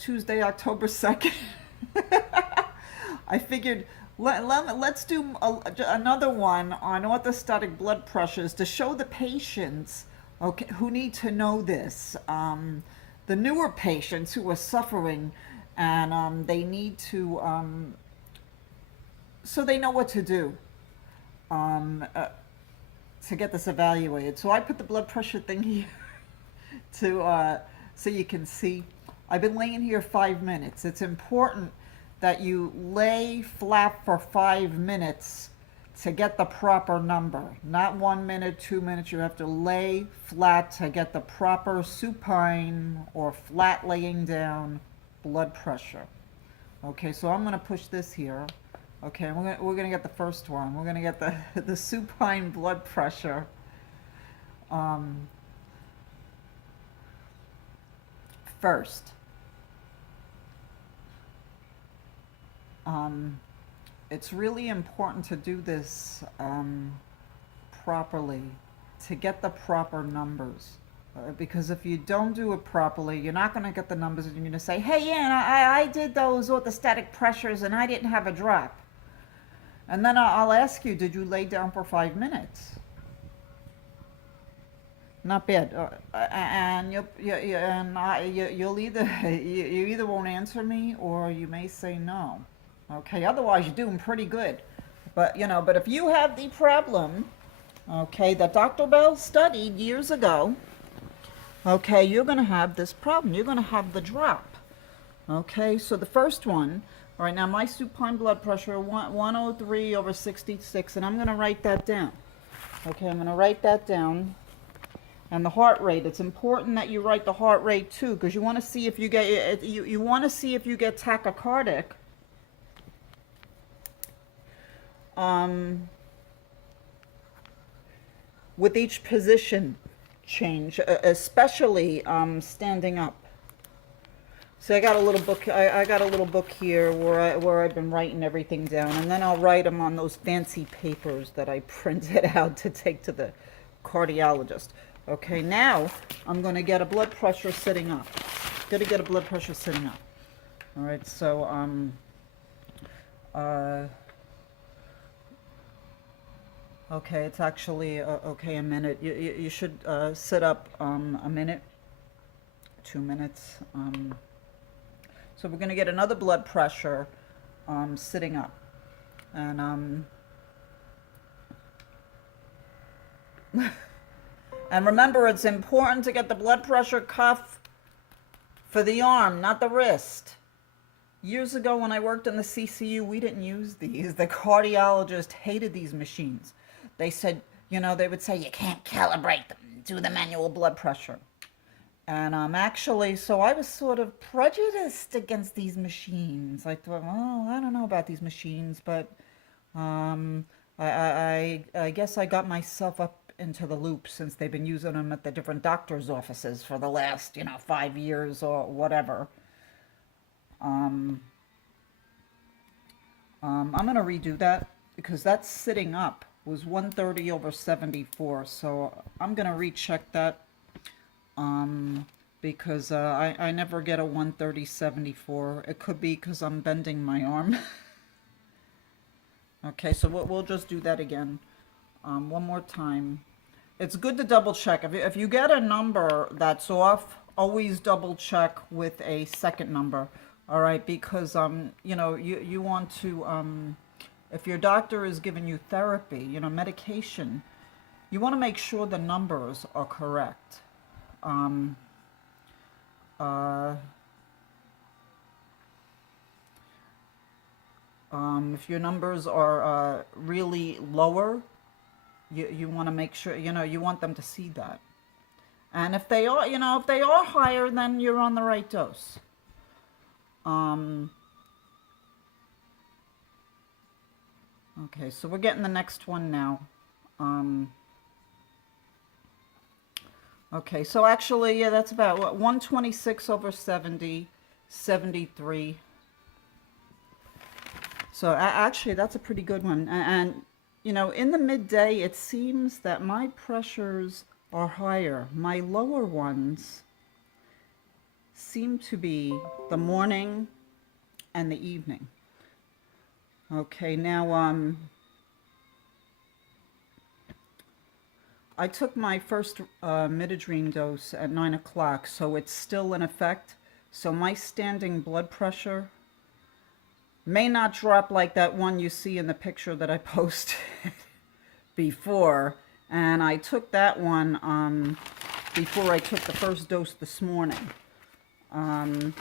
Tuesday, October 2nd. I figured let's do another one on orthostatic blood pressures to show the patients, okay, who need to know this. The newer patients who are suffering, and they need to, so they know what to do um, uh, to get this evaluated. So I put the blood pressure thing here to so you can see. I've been laying here 5 minutes. It's important that you lay flat for 5 minutes to get the proper number. Not 1 minute, 2 minutes. You have to lay flat to get the proper supine or flat laying down blood pressure. Okay, so I'm going to push this here. Okay, we're gonna get the first one. We're gonna get the supine blood pressure. Um, First. Um, it's really important to do this properly, to get the proper numbers. Because if you don't do it properly, you're not going to get the numbers, and you're going to say, hey, yeah, I did those orthostatic pressures and I didn't have a drop. And then I'll ask you, did you lay down for 5 minutes? Not bad. And you'll either you either won't answer me, or you may say no. Okay, otherwise you're doing pretty good. But but if you have the problem, okay, that Dr. Bell studied years ago, okay, you're going to have this problem. You're going to have the drop. Okay, so the first one, all right, now my supine blood pressure, 103/66, and I'm going to write that down. Okay, I'm going to write that down. And the heart rate, it's important that you write the heart rate too, because you want to see if you get you want to see if you get tachycardic. With each position change, especially standing up. So I got a little book. I got a little book here where I've been writing everything down, and then I'll write them on those fancy papers that I printed out to take to the cardiologist. Okay, now I'm going to get a blood pressure sitting up. Going to get a blood pressure sitting up. All right, so okay, it's actually okay, a minute. You should sit up a minute, 2 minutes. So we're going to get another blood pressure sitting up, and and remember, it's important to get the blood pressure cuff for the arm, not the wrist. Years ago when I worked in the CCU, we didn't use these. The cardiologist hated these machines. They said, they would say, you can't calibrate them, do the manual blood pressure. And actually, so I was sort of prejudiced against these machines. I thought, well, I don't know about these machines, but I guess I got myself up into the loop, since they've been using them at the different doctors' offices for the last, 5 years or whatever. I'm going to redo that, because that sitting up was 130/74. So I'm going to recheck that, because I never get a 130/74. It could be because I'm bending my arm. Okay, so we'll just do that again one more time. It's good to double check. If you get a number that's off, always double check with a second number. All right, because you want to, if your doctor is giving you therapy, medication, you want to make sure the numbers are correct. If your numbers are really lower, you want to make sure, you want them to see that. And if they are, if they are higher, then you're on the right dose. Okay, so we're getting the next one now. Okay, so actually, yeah, that's about what, 126/70, 73. So actually, that's a pretty good one. And in the midday, it seems that my pressures are higher. My lower ones seem to be the morning and the evening. Okay, now I took my first midodrine dose at 9 o'clock, so it's still in effect. So my standing blood pressure may not drop like that one you see in the picture that I posted before. And I took that one before I took the first dose this morning. And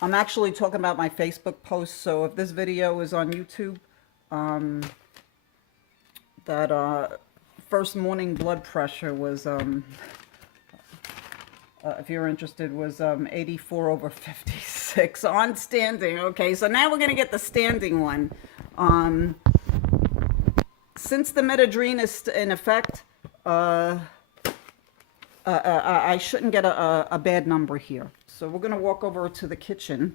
I'm actually talking about my Facebook post, so if this video is on YouTube, that first morning blood pressure was, if you're interested, was 84/56 on standing. Okay, so now we're going to get the standing one. Since the midodrine is in effect, I shouldn't get a bad number here. So we're going to walk over to the kitchen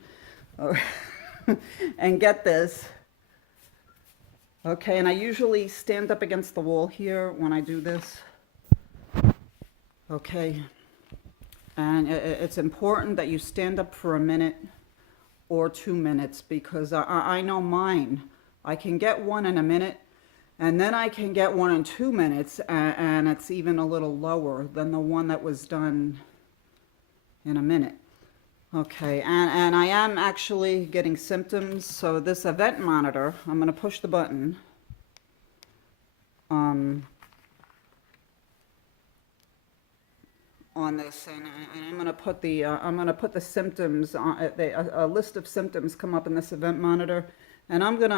and get this. Okay, and I usually stand up against the wall here when I do this. Okay, and it's important that you stand up for a minute or 2 minutes, because I know mine. I can get one in a minute, and then I can get one in 2 minutes, and it's even a little lower than the one that was done in a minute. Okay, and I am actually getting symptoms. So this event monitor, I'm going to push the button. On this, and I'm going to put the symptoms on a list of symptoms come up in this event monitor, and I'm going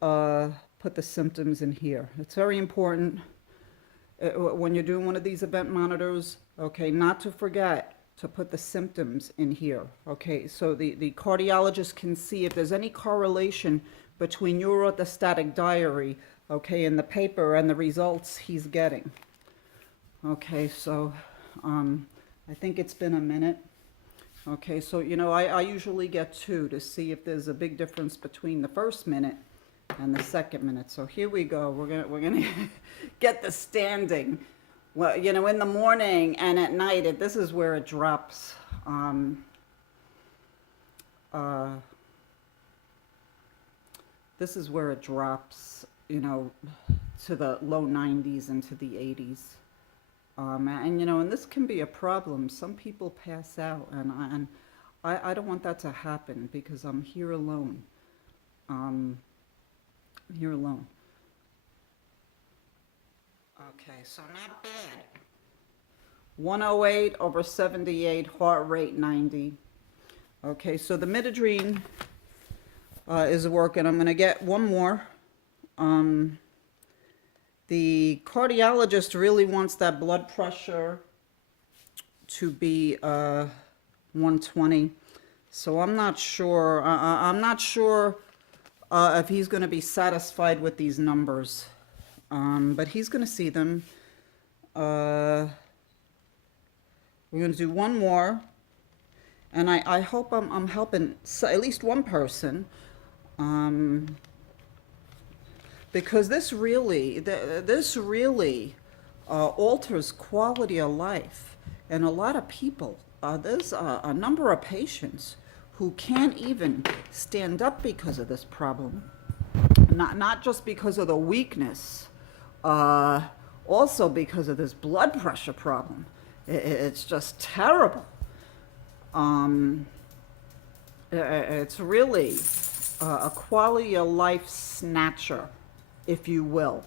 to put the symptoms in here. It's very important when you're doing one of these event monitors, okay, not to forget to put the symptoms in here. Okay, so the cardiologist can see if there's any correlation between your orthostatic diary, okay, in the paper and the results he's getting. Okay, so I think it's been a minute. Okay, so you know, I usually get 2 to see if there's a big difference between the first minute and the second minute. So here we go. We're gonna get the standing. Well, you know, in the morning and at night, this is where it drops. This is where it drops, you know, to the low 90s and to the 80s. And you know, and this can be a problem. Some people pass out, and I don't want that to happen, because I'm here alone. Here alone. Okay, so not bad. 108/78, heart rate 90. Okay, so the midodrine is working. I'm going to get one more. The cardiologist really wants that blood pressure to be 120. So I'm not sure. I'm not sure if he's going to be satisfied with these numbers. But he's going to see them. We're going to do one more, and I hope I'm helping at least one person, because this really alters quality of life. And a lot of people, there's a number of patients who can't even stand up because of this problem. Not just because of the weakness, also because of this blood pressure problem. It's just terrible. It's really a quality of life snatcher, if you will.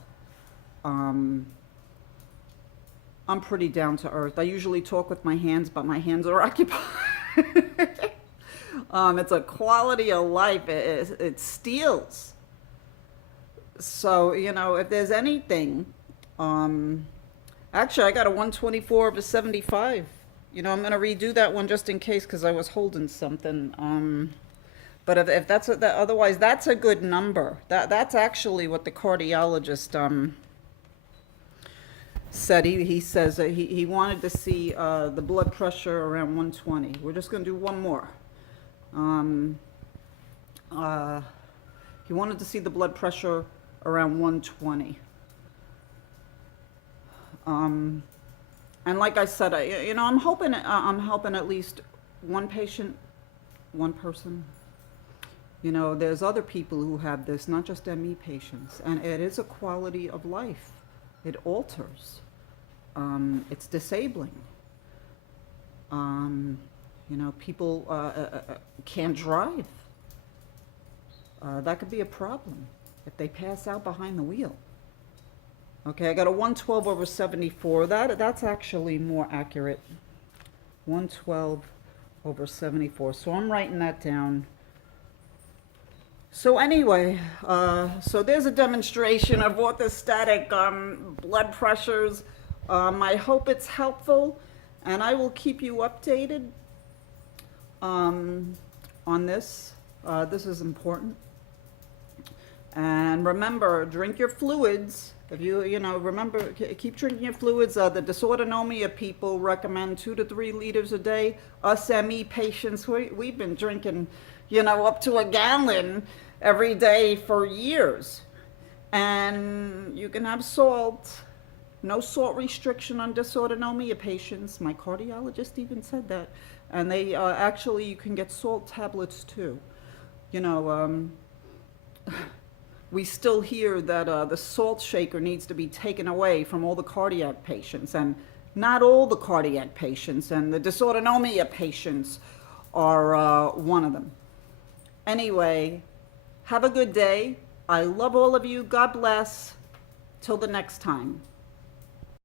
I'm pretty down to earth. I usually talk with my hands, but my hands are occupied. It's a quality of life. It steals. So, you know, if there's anything, actually I got a 124/75. You know, I'm going to redo that one just in case, because I was holding something. But if that's what that, otherwise that's a good number. That's actually what the cardiologist said. He says that he wanted to see the blood pressure around 120. We're just going to do one more. He wanted to see the blood pressure around 120. And like I said, I'm hoping I'm helping at least one patient, one person. There's other people who have this, not just ME patients, and it is a quality of life. It alters. It's disabling. People can't drive. That could be a problem if they pass out behind the wheel. Okay, I got a 112/74. That's actually more accurate. 112/74. So I'm writing that down. So anyway, so there's a demonstration of orthostatic blood pressures. I hope it's helpful, and I will keep you updated on this. This is important. And remember, drink your fluids. If remember, keep drinking your fluids. The Dysautonomia people recommend 2 to 3 liters a day. Us ME patients, we've been drinking, up to a gallon every day for years. And you can have salt. No salt restriction on dysautonomia patients. My cardiologist even said that. And they actually, you can get salt tablets too. We still hear that the salt shaker needs to be taken away from all the cardiac patients, and not all the cardiac patients, and the dysautonomia patients are one of them. Anyway, have a good day. I love all of you. God bless. Till the next time.